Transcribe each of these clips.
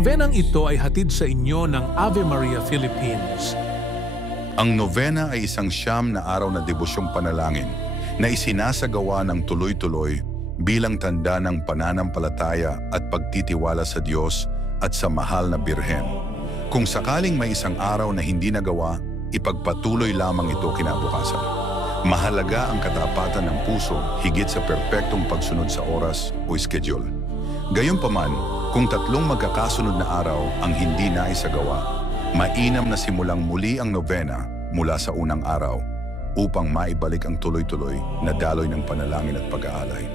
novenang ito ay hatid sa inyo ng Ave Maria Philippines. Ang novena ay isang siyam na araw na debusyong panalangin na isinasagawa ng tuloy-tuloy bilang tanda ng pananampalataya at pagtitiwala sa Diyos at sa mahal na Birhen. Kung sakaling may isang araw na hindi nagawa, ipagpatuloy lamang ito kinabukasan. Mahalaga ang katapatan ng puso higit sa perpektong pagsunod sa oras o schedule. Gayunpaman, kung tatlong magkakasunod na araw ang hindi naisagawa, mainam na simulang muli ang novena mula sa unang araw upang maibalik ang tuloy-tuloy na daloy ng panalangin at pag-aalay.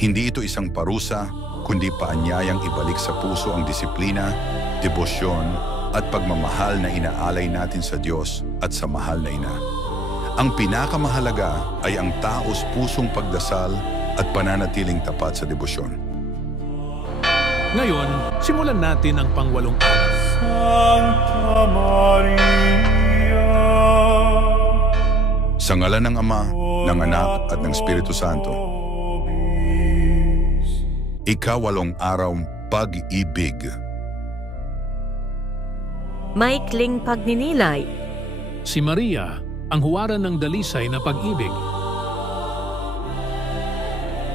Hindi ito isang parusa, kundi paanyayang ibalik sa puso ang disiplina, debosyon at pagmamahal na inaalay natin sa Diyos at sa mahal na Ina. Ang pinakamahalaga ay ang taos-pusong pagdasal at pananatiling tapat sa debosyon. Ngayon, simulan natin ang pangwalong araw. Santa Maria. Sa ngalan ng Ama, ng Anak at ng Espiritu Santo. Ikawalong araw, pag-ibig. Maikling pagninilay. Si Maria, ang huwaran ng dalisay na pag-ibig.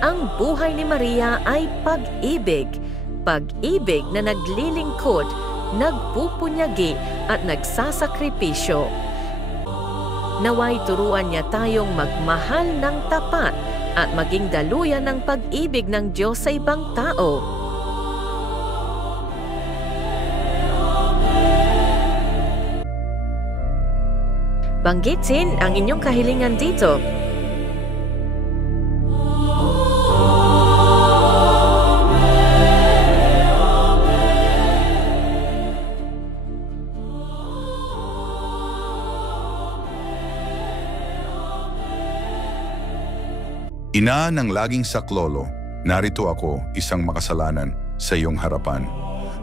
Ang buhay ni Maria ay pag-ibig. Pag-ibig na naglilingkod, nagpupunyagi at nagsasakripisyo. Naway turuan niya tayong magmahal ng tapat at maging daluyan ng pag-ibig ng Diyos sa ibang tao. Banggitin ang inyong kahilingan dito. Ina ng laging saklolo, narito ako, isang makasalanan, sa iyong harapan.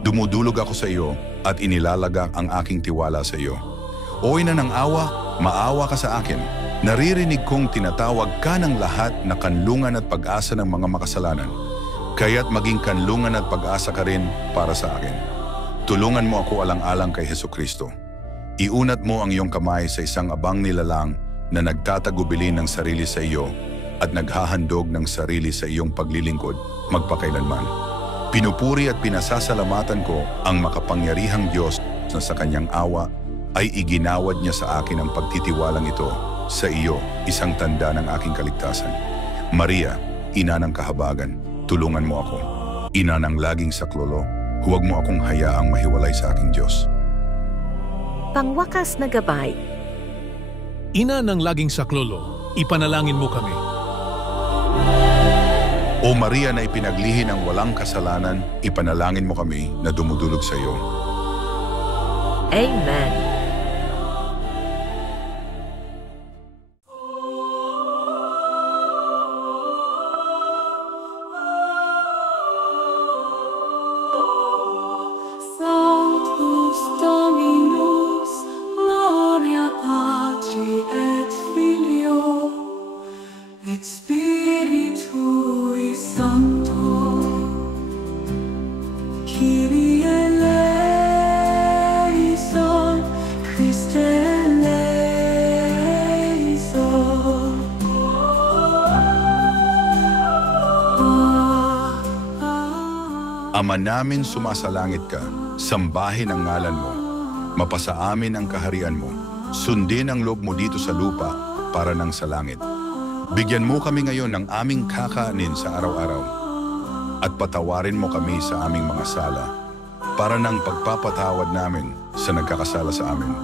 Dumudulog ako sa iyo at inilalagak ang aking tiwala sa iyo. O Ina ng awa, maawa ka sa akin. Naririnig kong tinatawag ka ng lahat na kanlungan at pag-asa ng mga makasalanan. Kaya't maging kanlungan at pag-asa ka rin para sa akin. Tulungan mo ako alang-alang kay Hesukristo. Iunat mo ang iyong kamay sa isang abang nilalang na nagtatagubilin ng sarili sa iyo at naghahandog ng sarili sa iyong paglilingkod magpakailanman. Pinupuri at pinasasalamatan ko ang makapangyarihang Diyos na sa kanyang awa ay iginawad niya sa akin ang pagtitiwalang ito sa iyo, isang tanda ng aking kaligtasan. Maria, ina ng kahabagan, tulungan mo ako. Ina ng laging saklolo, huwag mo akong hayaang mahiwalay sa aking Diyos. Pangwakas na gabay. Ina ng laging saklolo, ipanalangin mo kami. O Maria na ipinaglihi ng walang kasalanan, ipanalangin mo kami na dumudulog sa iyo. Amen. Sanctus Dominus, gloria Patri et Filio, et Spiritui Sancto. Kyrie eleison, Christe eleison. Ama namin sumasalangit ka, sambahin ang ngalan mo. Mapasa amin ang kaharian mo. Sundin ang loob mo dito sa lupa para nang sa langit. Bigyan mo kami ngayon ng aming kakanin sa araw-araw. At patawarin mo kami sa aming mga sala para nang pagpapatawad namin sa nagkakasala sa amin.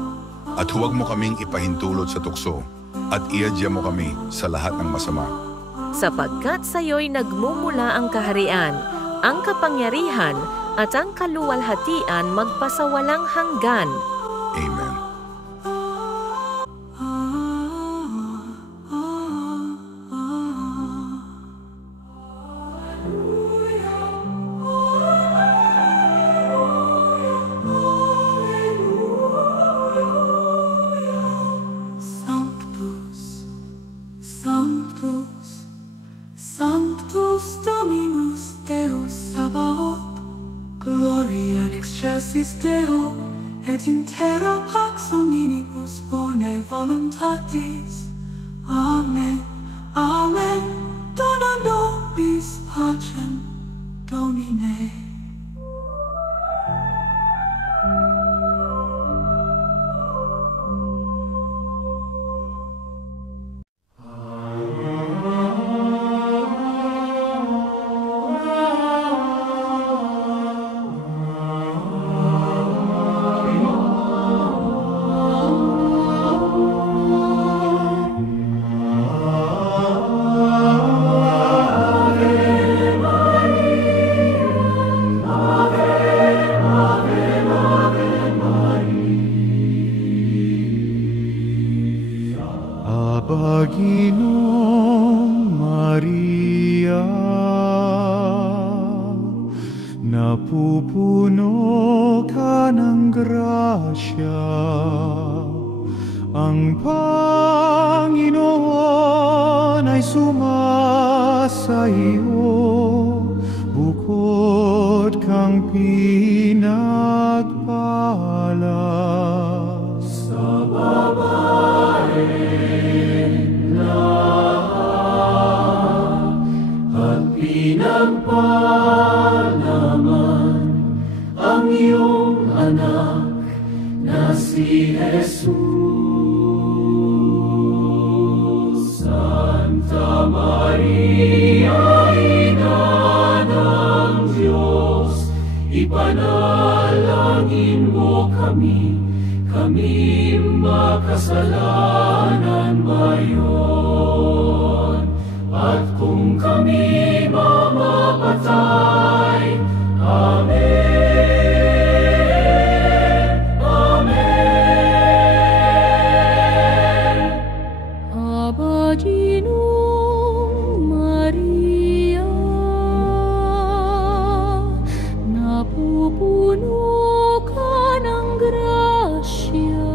At huwag mo kaming ipahintulot sa tukso at iadya mo kami sa lahat ng masama. Sapagkat sa iyo'y nagmumula ang kaharian, ang kapangyarihan at ang kaluwalhatian magpasawalang hanggan. Amen. Sanctus, Sanctus, Sanctus Dominus Deus Sabaoth, Gloria in excelsis Era pax omnibus bone voluntatis. Amen. Amen. Dona nobis pacem Domine. Panginoong Maria, napupuno ka ng grasya, ang Panginoon ay sumasa iyo, bukod kang pinagpala. Sa babae pinagpalaman ang iyong anak na si Jesus. Santa Maria, Ina ng Diyos, ipanalangin mo kami makasalanan ngayon. At kung kami mamapatay, Amen, Amen. Aba Ginong Maria, napupuno ka ng grasya.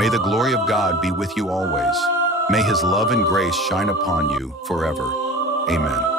May the glory of God be with you always. May his love and grace shine upon you forever. Amen.